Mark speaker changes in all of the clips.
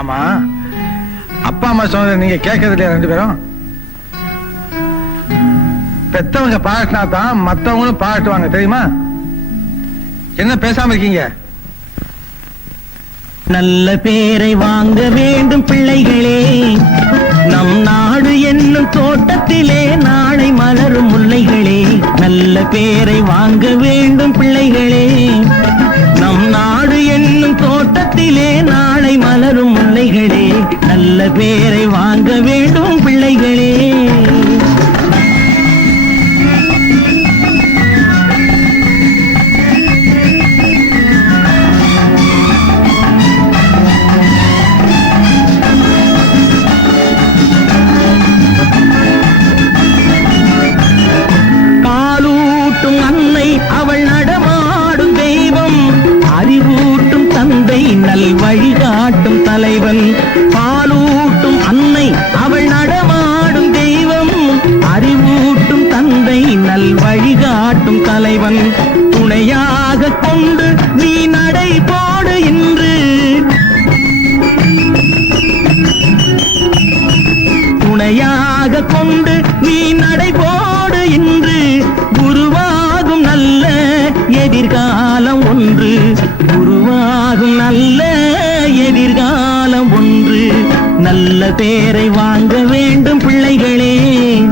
Speaker 1: அப்பா அம்மா சொன்னதை நீங்க கேட்கறது இல்லையா ரெண்டு பேரும்? பெத்தவங்க பாராட்டினா தான் மத்தவங்களும் பாராட்டுவாங்க தெரியுமா? என்ன பேசாம இருக்கீங்க?
Speaker 2: நல்ல பேரை வாங்க வேண்டும் பிள்ளைகளே. நம் நாடு என்னும் தோட்டத்திலே நாளை மலரும் முல்லைகளே. நல்ல பேரை வாங்க வேண்டும் பிள்ளைகளே. நம் நாடு என்னும் தோட்டத்திலே நாளை மலரும் நல்ல பேரை வாங்க வேண்டும் பிள்ளைகளே. பாலூட்டும் தலைவன் துணையாக கொண்டு நீ நடை போடு இன்று. துணையாக கொண்டு நீ நடைபோடு இன்று. உருவாகும் நல்ல எதிர்காலம் ஒன்று. உருவாகும் நல்ல எதிர்காலம் ஒன்று. நல்ல பேரை வாங்க வேண்டும் பிள்ளைகளே.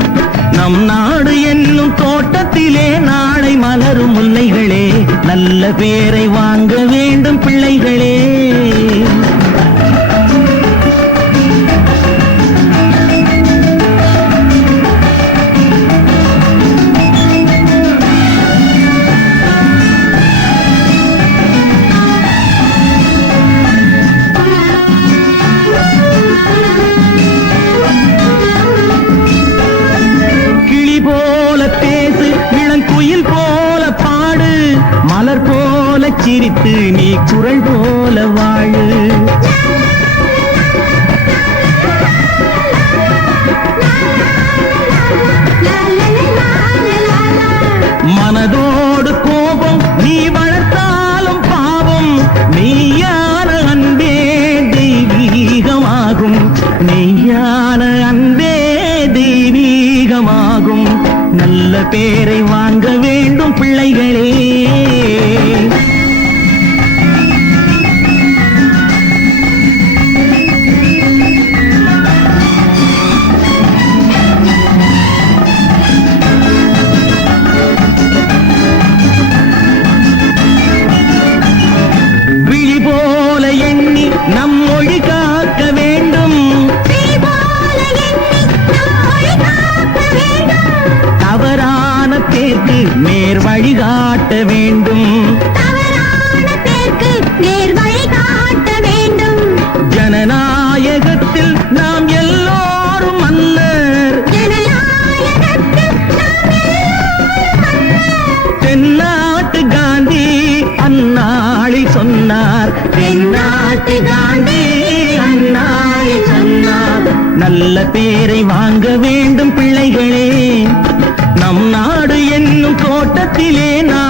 Speaker 2: நம் நாடு என்னும் தோட்டத்திலே நான் மலரும் முல்லைகளே நல்ல பேரை வாங்க வேண்டும் பிள்ளைகளே. சிரித்து நீ குரல் போல வாழு. மனதோடு கோபம் நீ வளர்த்தாலும் பாவம் நீயான அன்பே தெய்வீகமாகும். நீயான அன்பே தெய்வீகமாகும். நல்ல பேரை வாங்க வேண்டும் பிள்ளைகளே. நேர் வழி காட்ட வேண்டும். ஜனநாயகத்தில் நாம் எல்லோரும் மன்னர் தென்னாட்டு காந்தி அந்நாளில் சொன்னார். தென்னாட்டு காந்தி அந்நாளில் சொன்னார். நல்ல பேரை வாங்க வேண்டும் நாடு என்னும்